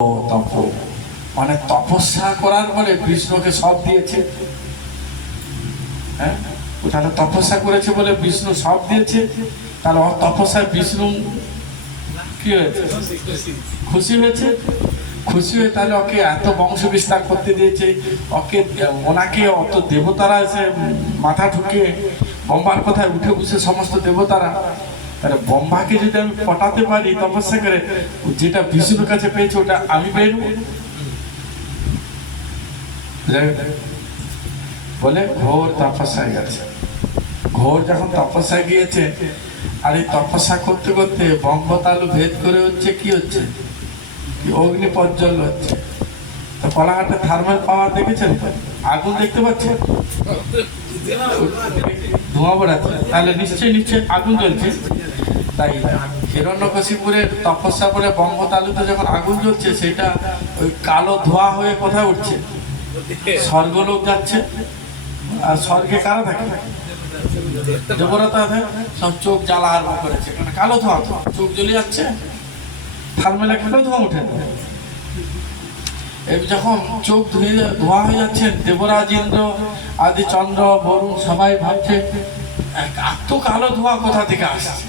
তপ মানে তপস্যা করার পরে বিষ্ণুকে সব দিয়েছে। হ্যাঁ, তাহলে তপস্যা করেছে বলে বিষ্ণু সব দিয়েছে, তাহলে তপস্যায় বিষ্ণু কি হয়েছে? খুশি হয়েছে। খুশি হয়ে তাহলে ওকে এত বংশ বিস্তার করতে দিয়েছে, ওনাকে অত দেবতারা এসে মাথা ঠুকে ব্রহ্মার কথায় উঠে বসে সমস্ত দেবতারা, তাহলে ব্রহ্মাকে যদি আমি পটাতে পারি তপস্যা করে, যেটা বিষ্ণুর কাছে পেয়েছে ওটা আমি পেয়ে নেব। বলে ঘোর তপস্যায় গেছে। ঘোর যখন তপস্যায় গিয়েছে, আর এই তপস্যা করতে করতে ব্রহ্মতালু ভেদ করে হচ্ছে কি হচ্ছে, অগ্নি প্রজ্বল হচ্ছে। তো কলাঘাটে থার্মাল পাওয়ার দেখেছেন তো? আগুন দেখতে পাচ্ছেন, ধোঁয়া বেড়াচ্ছে, তাহলে নিশ্চয়ই আগুন জ্বলছে। তাই হিরণ্যকশিপুরের তপস্যা করে ব্রহ্মতালুতে যখন আগুন জ্বলছে, সেটা ওই কালো ধোঁয়া হয়ে কোথায় উঠছে? স্বর্গলোক যাচ্ছে। আর স্বর্গে কারা থাকে? দেবতা আছে। সব চোখ জ্বালা আরম্ভ করেছে, মানে কালো ধোঁয়া, চোখ জ্বলে যাচ্ছে, থার্মেলে কালো ধোঁয়া উঠে। যখন চোখ ধোঁয়া হয়ে যাচ্ছে, দেবরাজ ইন্দ্র আদি চন্দ্র বরুণ সবাই ভাবছে এত কালো ধোঁয়া কোথা থেকে আসছে,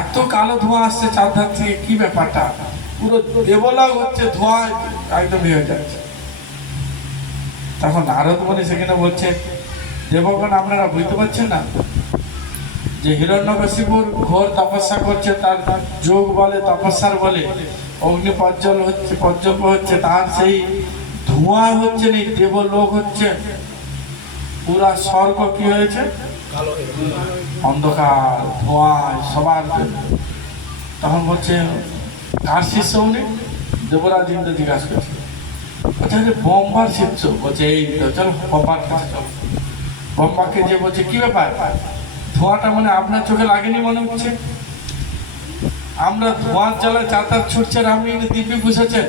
এত কালো ধোঁয়া আসছে চারধার থেকে, কি ব্যাপারটা? পুরো দেবলোক হচ্ছে ধোঁয়া একদম হয়ে যাচ্ছে। তখন নারদ মুনি সেখানে বলছে, দেবগণ আপনারা বুঝতে পারছেন না যে হিরণ্যকশিপুর ঘোর তপস্যা করছে, তার যোগ বলে তপস্যার বলে অগ্নি প্রজ্বল হচ্ছে, প্রজ্বল হচ্ছে, তার সেই ধোঁয়া হচ্ছে না, দেবলোক হচ্ছে, পুরা স্বর্গ কি হয়েছে? অন্ধকার ধোঁয়ায় সবার। তখন বলছে কার শিষ্য উনি? দেবরাজ ইন্দ্র জিজ্ঞাসা করছে, আচ্ছা ব্রহ্মার শিষ্য। বলছে এই চল ব্রহ্মার কাছে চল। ব্রহ্মাকে যে বলছে কি ব্যাপার, ধোঁয়াটা মানে আপনার চোখে লাগেনি মনে হচ্ছে? আমরা ধোঁয়ার জ্বালায় চারটার ছুটছে, আপনি দিব্যি বুঝেছেন।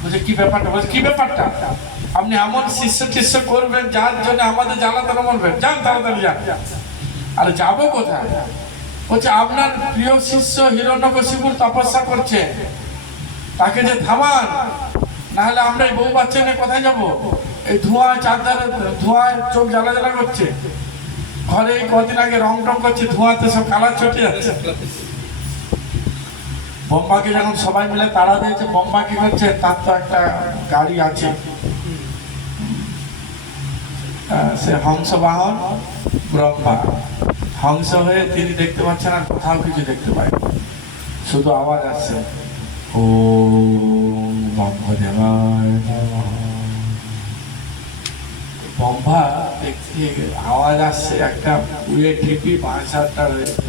বলছে কি ব্যাপারটা? বলছে কি ব্যাপারটা? আপনি এমন শিষ্য করবেন যার জন্য আমাদের জ্বালাতন মরবেন, যান তাড়াতাড়ি যান। আর যাবো কোথায়? বলছে আপনার প্রিয় শিষ্য হিরণ্যকশিপুর তপস্যা করছে, তাকে যে থামান, না হলে আমরা এই বউ বাচ্চা নিয়ে কোথায় যাবো? এই ধোঁয়ায় চারধারে ধোঁয়ায় চোখ জ্বালা জ্বালা করছে, ঘরে কদিন আগে রং টং করছে, ধোঁয়াতে সব কালার ছটে যাচ্ছে। ব্রহ্মাকে যখন সবাই মিলে তাড়া দিয়েছে, ব্রহ্মা কি করছে, তার তো একটা গাড়ি আছে, সে হংস বাহন ব্রহ্মা। হংস হয়ে তিনি দেখতে পাচ্ছেন আর কোথাও কিছু দেখতে পায়, শুধু আওয়াজ আসছে, ও ব্রহ্মদেবায় নমঃ। ব্রহ্মা দেখছি আওয়াজ আসছে, একটা উড়ে টিপি 5-7টা রয়েছে,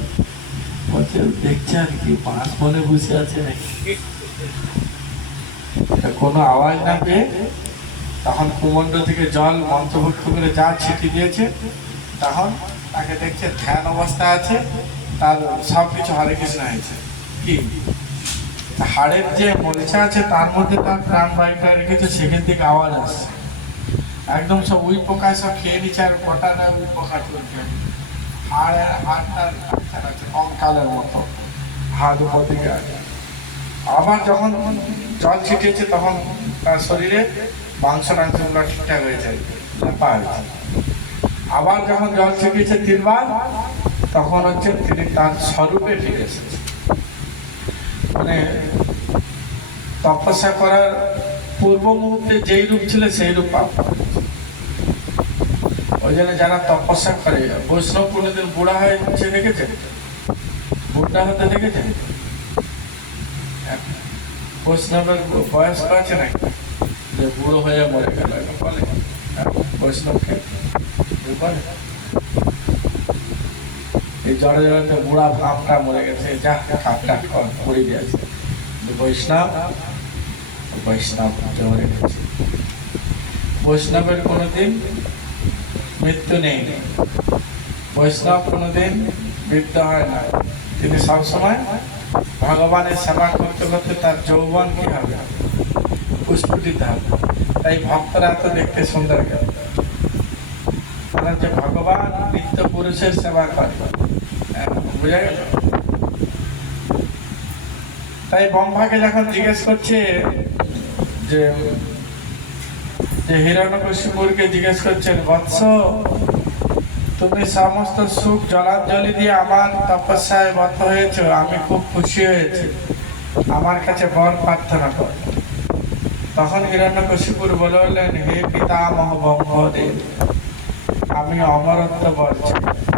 বলছে দেখছে আর কি বাঁশ বনে বসে আছে নাকি। কোনো আওয়াজ না পেয়ে তখন কুমন্ড থেকে জল মন্ত্রভক্ত করে যা ছিটি দিয়েছে, তখন তাকে দেখছে ধ্যান অবস্থা আছে, তার সবকিছু হরে কৃষ্ণ হয়েছে। কি হাড়ের যে মরিচা আছে তার মধ্যে তার প্রাণ বায়ুটা রেখেছে, সেখান থেকে আওয়াজ আসছে, একদম সব উই পোকায় সব খেয়ে নিচ্ছে, আর কটাটা উই পোকা চলছে, হাড়টার আছে কঙ্কালের মতো, হাত উপর দিকে আছে। আবার যখন জল ছিটিয়েছে তখন তার শরীরে মাংস টাংসগুলো ঠিকঠাক হয়ে যায়, আবার যখন জল ছিটিয়েছে 3বার, তখন হচ্ছে তিনি তার স্বরূপে ফিরে এসেছে। মানে তপস্যা করার পূর্ব মুহূর্তে যেই রূপ ছিল সেই রূপ পাপ। ওই জন্য যারা তপস্যা করে, বৈষ্ণব কোনোদিন বুড়া হয়ে হচ্ছে দেখেছে? বুড়া হতে দেখেছে? বৈষ্ণবের বয়স আছে নাকি যে বুড়ো হয়ে মরে গেল, বলে বৈষ্ণবকে বলে এই জড়ে জড়তে বুড়া ভাবটা মরে গেছে, যা খাপটা পড়ে গেছে। বৈষ্ণব মরে গেছে। বৈষ্ণবের কোনোদিন মৃত্যু নেই, বৈষ্ণব কোনোদিন মৃত্যু হয় না। তিনি সবসময় ভগবানের সেবা করতে করতে তার যৌবন কি হবে? পুষ্পিত হবে। তাই ভক্তরা তো দেখতে সুন্দর গেল, কারণ যে ভগবান নিত্য পুরুষের সেবা করে, বোঝা গেল? তাই ব্রহ্মাকে যখন জিজ্ঞেস করছে যে যে হিরণ্যকশিপুরকে জিজ্ঞেস করছেন, বৎস তুমি সমস্ত সুখ জলাঞ্জলি দিয়ে আমার তপস্যায় বদ্ধ হয়েছ, আমি খুব খুশি হয়েছি, আমার কাছে বর প্রার্থনা কর। তখন হিরণ্যকশিপুর বললেন, হে পিতামহ ব্রহ্মদেব, আমি অমরত্ব বর চাই।